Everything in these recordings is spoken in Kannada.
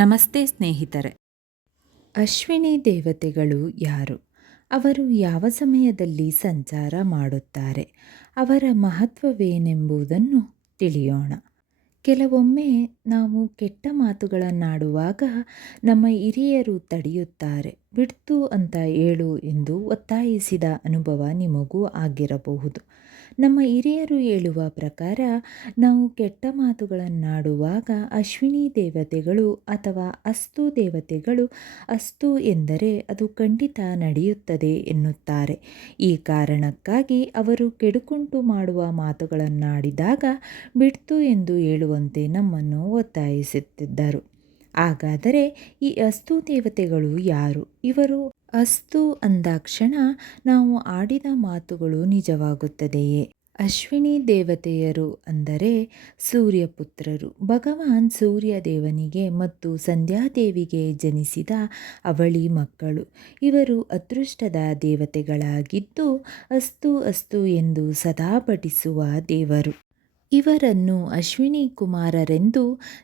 ನಮಸ್ತೆ ಸ್ನೇಹಿತರೆ. ಅಶ್ವಿನಿ ದೇವತೆಗಳು ಯಾರು? ಅವರು ಯಾವ ಸಮಯದಲ್ಲಿ ಸಂಚಾರ ಮಾಡುತ್ತಾರೆ? ಅವರ ಮಹತ್ವವೇನೆಂಬುದನ್ನು ತಿಳಿಯೋಣ. ಕೆಲವೊಮ್ಮೆ ನಾವು ಕೆಟ್ಟ ಮಾತುಗಳನ್ನಾಡುವಾಗ ನಮ್ಮ ಹಿರಿಯರು ತಡೆಯುತ್ತಾರೆ. ಬಿಡ್ತು ಅಂತ ಹೇಳು ಎಂದು ಒತ್ತಾಯಿಸಿದ ಅನುಭವ ನಿಮಗೂ ಆಗಿರಬಹುದು. ನಮ್ಮ ಹಿರಿಯರು ಹೇಳುವ ಪ್ರಕಾರ ನಾವು ಕೆಟ್ಟ ಮಾತುಗಳನ್ನಾಡುವಾಗ ಅಶ್ವಿನಿ ದೇವತೆಗಳು ಅಥವಾ ಅಸ್ತು ದೇವತೆಗಳು ಅಸ್ತು ಎಂದರೆ ಅದು ಖಂಡಿತ ನಡೆಯುತ್ತದೆ ಎನ್ನುತ್ತಾರೆ. ಈ ಕಾರಣಕ್ಕಾಗಿ ಅವರು ಕೆಡುಕುಂಟು ಮಾಡುವ ಮಾತುಗಳನ್ನಾಡಿದಾಗ ಬಿಡ್ತು ಎಂದು ಹೇಳುವಂತೆ ನಮ್ಮನ್ನು ಒತ್ತಾಯಿಸುತ್ತಿದ್ದರು. ಹಾಗಾದರೆ ಈ ಅಸ್ತು ದೇವತೆಗಳು ಯಾರು? ಇವರು ಅಸ್ತು ಅಂದಾಕ್ಷಣ ನಾವು ಆಡಿದ ಮಾತುಗಳು ನಿಜವಾಗುತ್ತದೆಯೇ? ಅಶ್ವಿನಿ ದೇವತೆಯರು ಅಂದರೆ ಸೂರ್ಯಪುತ್ರರು. ಭಗವಾನ್ ಸೂರ್ಯದೇವನಿಗೆ ಮತ್ತು ಸಂಧ್ಯಾದೇವಿಗೆ ಜನಿಸಿದ ಅವಳಿ ಮಕ್ಕಳು. ಇವರು ಅದೃಷ್ಟದ ದೇವತೆಗಳಾಗಿದ್ದು ಅಸ್ತು ಅಸ್ತು ಎಂದು ಸದಾ ಪಠಿಸುವ ದೇವರು. ಇವರನ್ನು ಅಶ್ವಿನಿ ಕುಮಾರರೆಂದು,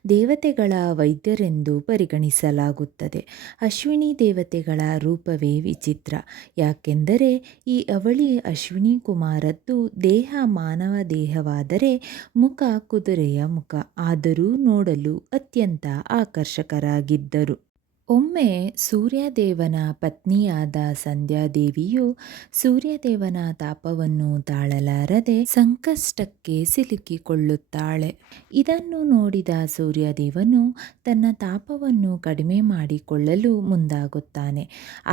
ದೇವತೆಗಳ ವೈದ್ಯರೆಂದು ಪರಿಗಣಿಸಲಾಗುತ್ತದೆ. ಅಶ್ವಿನಿ ದೇವತೆಗಳ ರೂಪವೇ ವಿಚಿತ್ರ. ಯಾಕೆಂದರೆ ಈ ಅವಳಿ ಅಶ್ವಿನಿ ಕುಮಾರದ್ದು ದೇಹ ಮಾನವ ದೇಹವಾದರೆ ಮುಖ ಕುದುರೆಯ ಮುಖ. ಆದರೂ ನೋಡಲು ಅತ್ಯಂತ ಆಕರ್ಷಕರಾಗಿದ್ದರು. ಒಮ್ಮೆ ಸೂರ್ಯದೇವನ ಪತ್ನಿಯಾದ ಸಂಧ್ಯಾದೇವಿಯು ಸೂರ್ಯದೇವನ ತಾಪವನ್ನು ತಾಳಲಾರದೆ ಸಂಕಷ್ಟಕ್ಕೆ ಸಿಲುಕಿಕೊಳ್ಳುತ್ತಾಳೆ. ಇದನ್ನು ನೋಡಿದ ಸೂರ್ಯದೇವನು ತನ್ನ ತಾಪವನ್ನು ಕಡಿಮೆ ಮಾಡಿಕೊಳ್ಳಲು ಮುಂದಾಗುತ್ತಾನೆ.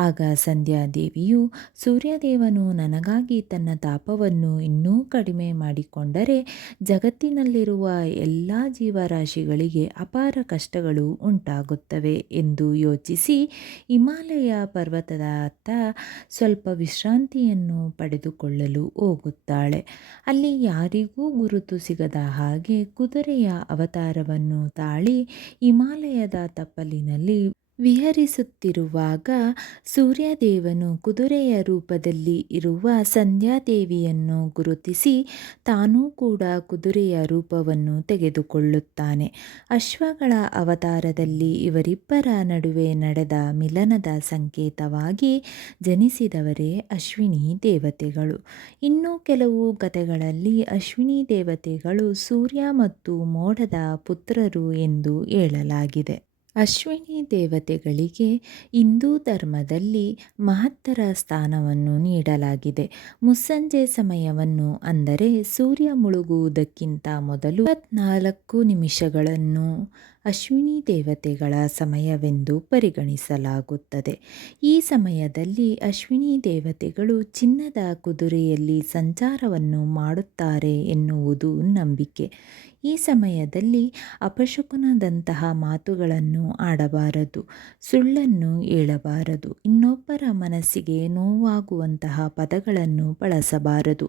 ಆಗ ಸಂಧ್ಯಾದೇವಿಯು ಸೂರ್ಯದೇವನು ನನಗಾಗಿ ತನ್ನ ತಾಪವನ್ನು ಇನ್ನೂ ಕಡಿಮೆ ಮಾಡಿಕೊಂಡರೆ ಜಗತ್ತಿನಲ್ಲಿರುವ ಎಲ್ಲ ಜೀವರಾಶಿಗಳಿಗೆ ಅಪಾರ ಕಷ್ಟಗಳು ಉಂಟಾಗುತ್ತವೆ ಎಂದು ಯೋಚಿಸಿ ಹಿಮಾಲಯ ಪರ್ವತದ ಹತ್ತ ಸ್ವಲ್ಪ ವಿಶ್ರಾಂತಿಯನ್ನು ಪಡೆದುಕೊಳ್ಳಲು ಹೋಗುತ್ತಾಳೆ. ಅಲ್ಲಿ ಯಾರಿಗೂ ಗುರುತು ಸಿಗದ ಹಾಗೆ ಕುದುರೆಯ ಅವತಾರವನ್ನು ತಾಳಿ ಹಿಮಾಲಯದ ತಪ್ಪಲಿನಲ್ಲಿ ವಿಹರಿಸುತ್ತಿರುವಾಗ ಸೂರ್ಯದೇವನು ಕುದುರೆಯ ರೂಪದಲ್ಲಿ ಇರುವ ಸಂಧ್ಯಾದೇವಿಯನ್ನು ಗುರುತಿಸಿ ತಾನೂ ಕೂಡ ಕುದುರೆಯ ರೂಪವನ್ನು ತೆಗೆದುಕೊಳ್ಳುತ್ತಾನೆ. ಅಶ್ವಗಳ ಅವತಾರದಲ್ಲಿ ಇವರಿಬ್ಬರ ನಡುವೆ ನಡೆದ ಮಿಲನದ ಸಂಕೇತವಾಗಿ ಜನಿಸಿದವರೇ ಅಶ್ವಿನಿ ದೇವತೆಗಳು. ಇನ್ನು ಕೆಲವು ಕಥೆಗಳಲ್ಲಿ ಅಶ್ವಿನಿ ದೇವತೆಗಳು ಸೂರ್ಯ ಮತ್ತು ಮೋಡದ ಪುತ್ರರು ಎಂದು ಹೇಳಲಾಗಿದೆ. ಅಶ್ವಿನಿ ದೇವತೆಗಳಿಗೆ ಹಿಂದೂ ಧರ್ಮದಲ್ಲಿ ಮಹತ್ತರ ಸ್ಥಾನವನ್ನು ನೀಡಲಾಗಿದೆ. ಮುಸ್ಸಂಜೆ ಸಮಯವನ್ನು ಅಂದರೆ ಸೂರ್ಯ ಮುಳುಗುವುದಕ್ಕಿಂತ ಮೊದಲು 24 ನಿಮಿಷಗಳನ್ನು ಅಶ್ವಿನಿ ದೇವತೆಗಳ ಸಮಯವೆಂದು ಪರಿಗಣಿಸಲಾಗುತ್ತದೆ. ಈ ಸಮಯದಲ್ಲಿ ಅಶ್ವಿನಿ ದೇವತೆಗಳು ಚಿನ್ನದ ಕುದುರೆಯಲ್ಲಿ ಸಂಚಾರವನ್ನು ಮಾಡುತ್ತಾರೆ ಎನ್ನುವುದು ನಂಬಿಕೆ. ಈ ಸಮಯದಲ್ಲಿ ಅಪಶಕುನದಂತಹ ಮಾತುಗಳನ್ನು ಆಡಬಾರದು, ಸುಳ್ಳನ್ನು ಹೇಳಬಾರದು, ಇನ್ನೊಬ್ಬರ ಮನಸ್ಸಿಗೆ ನೋವಾಗುವಂತಹ ಪದಗಳನ್ನು ಬಳಸಬಾರದು,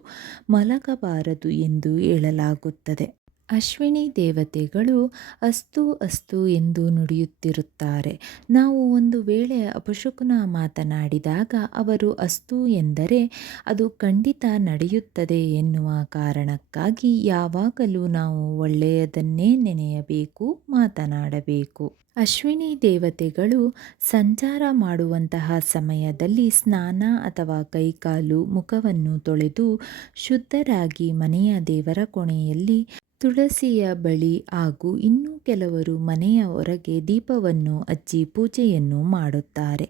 ಮಲಗಬಾರದು ಎಂದು ಹೇಳಲಾಗುತ್ತದೆ. ಅಶ್ವಿನಿ ದೇವತೆಗಳು ಅಸ್ತು ಅಸ್ತು ಎಂದು ನುಡಿಯುತ್ತಿರುತ್ತಾರೆ. ನಾವು ಒಂದು ವೇಳೆ ಅಪಶಕುನ ಮಾತನಾಡಿದಾಗ ಅವರು ಅಸ್ತು ಎಂದರೆ ಅದು ಖಂಡಿತ ನಡೆಯುತ್ತದೆ ಎನ್ನುವ ಕಾರಣಕ್ಕಾಗಿ ಯಾವಾಗಲೂ ನಾವು ಒಳ್ಳೆಯದನ್ನೇ ನೆನೆಯಬೇಕು, ಮಾತನಾಡಬೇಕು. ಅಶ್ವಿನಿ ದೇವತೆಗಳು ಸಂಚಾರ ಮಾಡುವಂತಹ ಸಮಯದಲ್ಲಿ ಸ್ನಾನ ಅಥವಾ ಕೈಕಾಲು ಮುಖವನ್ನು ತೊಳೆದು ಶುದ್ಧರಾಗಿ ಮನೆಯ ದೇವರ ಕೋಣೆಯಲ್ಲಿ ತುಳಸಿಯ ಬಳಿ ಹಾಗೂ ಇನ್ನು ಕೆಲವರು ಮನೆಯ ಹೊರಗೆ ದೀಪವನ್ನು ಹಚ್ಚಿ ಪೂಜೆಯನ್ನು ಮಾಡುತ್ತಾರೆ.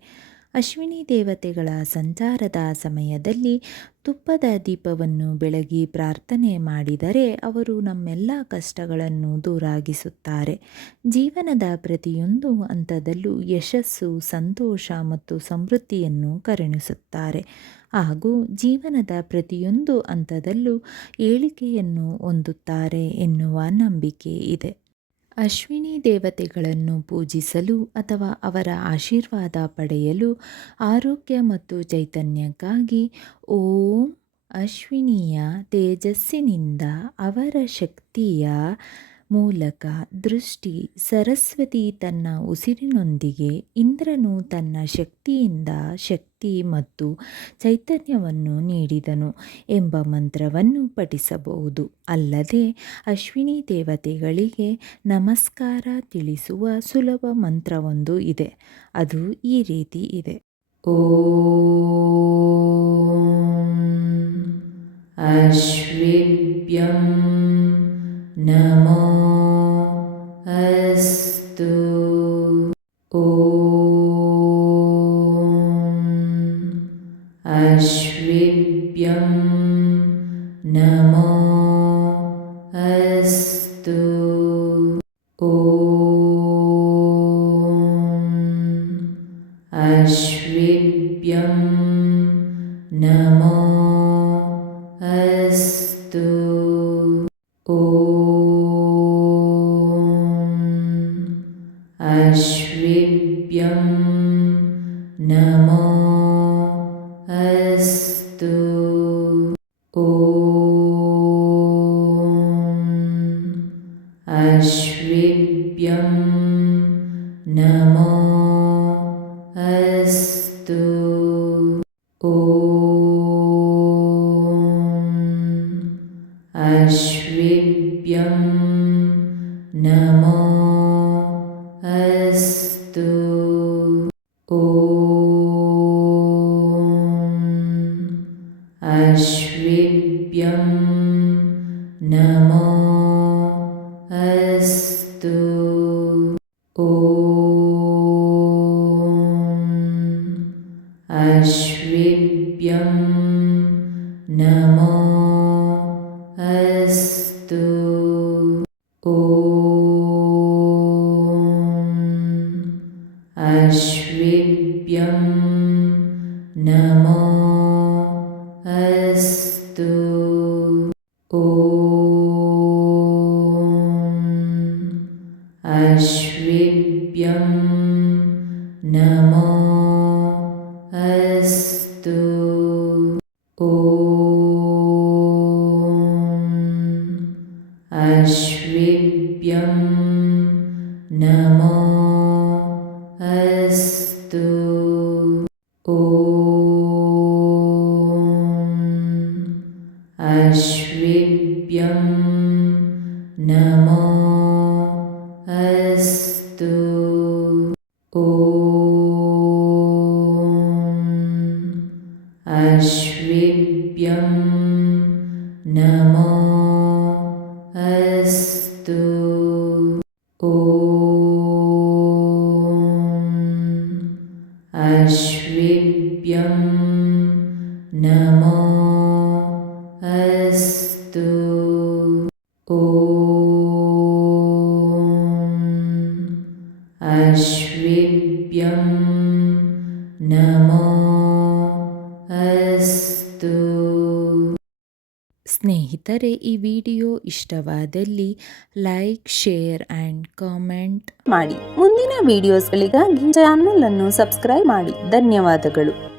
ಅಶ್ವಿನಿ ದೇವತೆಗಳ ಸಂಚಾರದ ಸಮಯದಲ್ಲಿ ತುಪ್ಪದ ದೀಪವನ್ನು ಬೆಳಗಿ ಪ್ರಾರ್ಥನೆ ಮಾಡಿದರೆ ಅವರು ನಮ್ಮೆಲ್ಲ ಕಷ್ಟಗಳನ್ನು ದೂರಾಗಿಸುತ್ತಾರೆ. ಜೀವನದ ಪ್ರತಿಯೊಂದು ಹಂತದಲ್ಲೂ ಯಶಸ್ಸು, ಸಂತೋಷ ಮತ್ತು ಸಮೃದ್ಧಿಯನ್ನು ಕರುಣಿಸುತ್ತಾರೆ ಹಾಗೂ ಜೀವನದ ಪ್ರತಿಯೊಂದು ಹಂತದಲ್ಲೂ ಏಳಿಗೆಯನ್ನು ಹೊಂದುತ್ತಾರೆ ಎನ್ನುವ ನಂಬಿಕೆ ಇದೆ. ಅಶ್ವಿನಿ ದೇವತೆಗಳನ್ನು ಪೂಜಿಸಲು ಅಥವಾ ಅವರ ಆಶೀರ್ವಾದ ಪಡೆಯಲು ಆರೋಗ್ಯ ಮತ್ತು ಚೈತನ್ಯಕ್ಕಾಗಿ ಓಂ ಅಶ್ವಿನಿಯ ತೇಜಸ್ಸಿನಿಂದ ಅವರ ಶಕ್ತಿಯ ಮೂಲಕ ದೃಷ್ಟಿ ಸರಸ್ವತಿ ತನ್ನ ಉಸಿರಿನೊಂದಿಗೆ ಇಂದ್ರನು ತನ್ನ ಶಕ್ತಿಯಿಂದ ಶಕ್ತಿ ಮತ್ತು ಚೈತನ್ಯವನ್ನು ನೀಡಿದನು ಎಂಬ ಮಂತ್ರವನ್ನು ಪಠಿಸಬಹುದು. ಅಲ್ಲದೆ ಅಶ್ವಿನಿ ದೇವತೆಗಳಿಗೆ ನಮಸ್ಕಾರ ತಿಳಿಸುವ ಸುಲಭ ಮಂತ್ರವೊಂದು ಇದೆ. ಅದು ಈ ರೀತಿ ಇದೆ. ಅಶ್ವಿಭ್ಯಂ ನಮೋ ಅಸ್ತು. ಅಶ್ವಿಭ್ಯಂ ನಮೋ ಅಸ್ತು. ಅಶ್ವಿಭ್ಯಂ ನಮೋ ಅಸ್ತು. ಅಶ್ವಿಭ್ಯಂ ನಮೋ ಅಸ್ತು. ಅಶ್ವಿಭ್ಯಂ ನಮೋ ಅಸ್ತು. ಅಶ್ವಿಭ್ಯಂ ನಮೋ ಅಸ್ತು. ಅಶ್ವಿಭ್ಯಂ ನಮೋ ಅಸ್ತು. ಅಶ್ವಿಭ್ಯಂ ನಮೋ ಅಸ್ತು. ಅಶ್ವಿಭ್ಯಂ ನಮೋ ಅಸ್ತು. ಅಶ್ವಿಭ್ಯಂ ನಮೋ ಅಸ್ತು. ಅಶ್ವಿಭ್ಯಂ ನಮೋ ಅಸ್ತು. ಅಶ್ವಿಭ್ಯಂ ನಮೋ ಅಸ್ತು. ಅಶ್ವಿಭ್ಯಂ ನಮೋ ಅಸ್ತು. ಅಶ್ವಿಭ್ಯಂ ನಮೋ ಅಸ್ತು. ಅಶ್ವಿಭ್ಯಂ ನಮೋ ಅಸ್ತು. ಸ್ನೇಹಿತರೆ, ಈ ವಿಡಿಯೋ ಇಷ್ಟವಾದಲ್ಲಿ ಲೈಕ್, ಶೇರ್ ಆ್ಯಂಡ್ ಕಾಮೆಂಟ್ ಮಾಡಿ. ಮುಂದಿನ ವಿಡಿಯೋಸ್ಗಳಿಗಾಗಿ ಚಾನಲ್ ಅನ್ನು ಸಬ್ಸ್ಕ್ರೈಬ್ ಮಾಡಿ. ಧನ್ಯವಾದಗಳು.